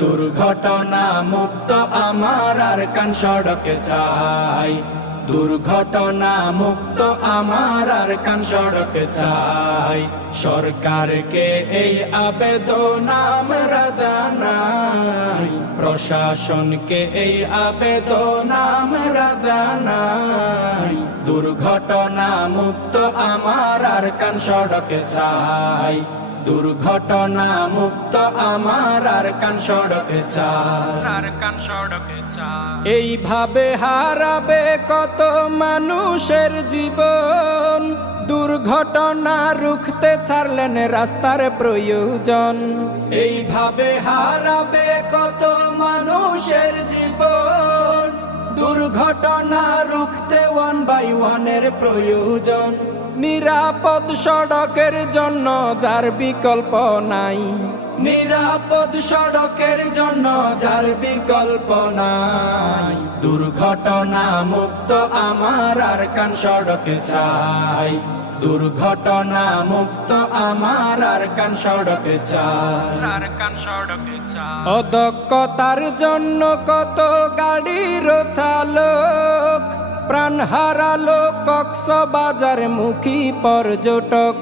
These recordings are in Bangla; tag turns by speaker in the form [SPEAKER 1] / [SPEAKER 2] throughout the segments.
[SPEAKER 1] দুর্ঘটনা মুক্ত আমার আর কান সড়কে চাই। দুর্ঘটনা মুক্ত আমার আর কান সড়কে চাই। সরকারকে এই আবেদন আমরা জানাই। প্রশাসনকে এই আবেদন আমরা জানাই। দুর্ঘটনা মুক্ত আমার আর কান সড়কে চাই। দুর্ঘটনা মুক্ত আমার আর কান সড়কে চাই।
[SPEAKER 2] আর কান সড়কে চাই।
[SPEAKER 1] এইভাবে হারাবে কত মানুষের জীবন। দুর্ঘটনা রুখতে ছাড়লেন রাস্তার প্রয়োজন। এইভাবে হারাবে কত মানুষের জীবন দুর্ঘটনা রুখতে ওয়ান বাই ওয়ানের প্রয়োজন। নিরাপদ সড়কের জন্য যার বিকল্প নাই। নিরাপদ সড়কের জন্য যার বিকল্প নাই। দুর্ঘটনা মুক্ত আমার আর কান সড়কে চাই। দুর্ঘটনা মুক্ত আমার আর কান সড়কে চাই।
[SPEAKER 2] আর কান সড়কে চাই।
[SPEAKER 1] অদক্ষতার জন্য কত প্রাণ হারালো কক্সবাজার মুখী পর্যটক।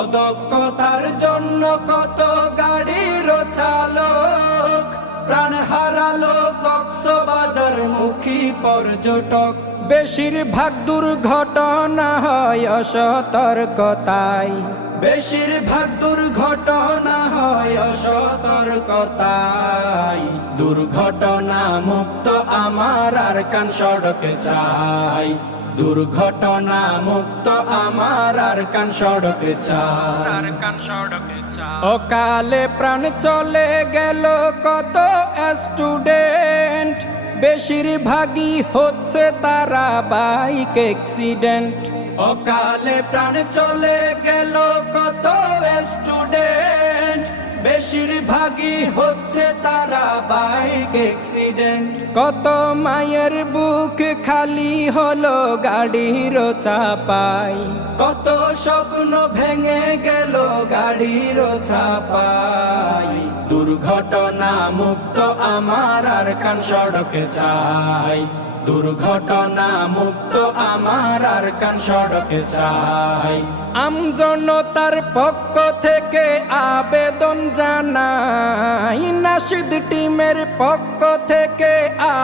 [SPEAKER 1] অদক্ষতার জন্য কত গাড়ির চালক? প্রাণ হারালো কক্সবাজার মুখী পর্যটক। বেশিরভাগ দুর্ঘটনা হয় অসতর্কতায়। বেশিরভাগ দুর্ঘটনা হয় অসতর্কতায় দুর্ঘটনা মুক্ত আমার আর কান সড়কে চাই। দুর্ঘটনা মুক্ত আমার আর কান সড়কে অকালে প্রাণ চলে গেল কত স্টুডেন্ট। বেশিরভাগই হচ্ছে তারা বাইক অ্যাক্সিডেন্ট। অকালে প্রাণ চলে বেশিরভাগই হচ্ছে তারা বাইক অ্যাক্সিডেন্ট কত মায়ের বুক খালি হলো গাড়ির চাপাই। কত স্বপ্ন ভেঙে গেল গাড়ির চাপাই। দুর্ঘটনা মুক্ত আমার আর কান সড়কে চাই। দুর্ঘটনা মুক্ত আমার আর কান সড়কে চাই। আমজনতার পক্ষ থেকে জানাই নাসিদ টিমের পক্ষ থেকে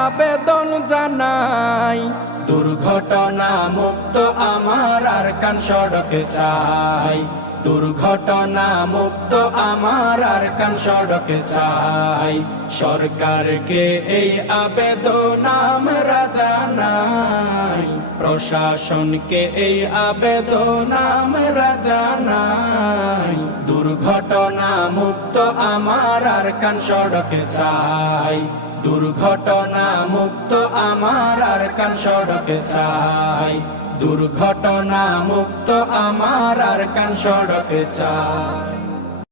[SPEAKER 1] আবেদন জানাই। দুর্ঘটনা মুক্ত আমার আর কান সড়কে চাই। দুর্ঘটনা মুক্ত আমার আর কান সড়কে চাই। সরকারকে এই আবেদন আমরা জানাই। প্রশাসনকে এই আবেদন আমরা জানাই। দুর্ঘটনা মুক্ত আমার আর কান সড়কে চাই। দুর্ঘটনা মুক্ত আমার আর কান সড়কে চাই। দুর্ঘটনা মুক্ত আমার আর কান সড়কে চাই।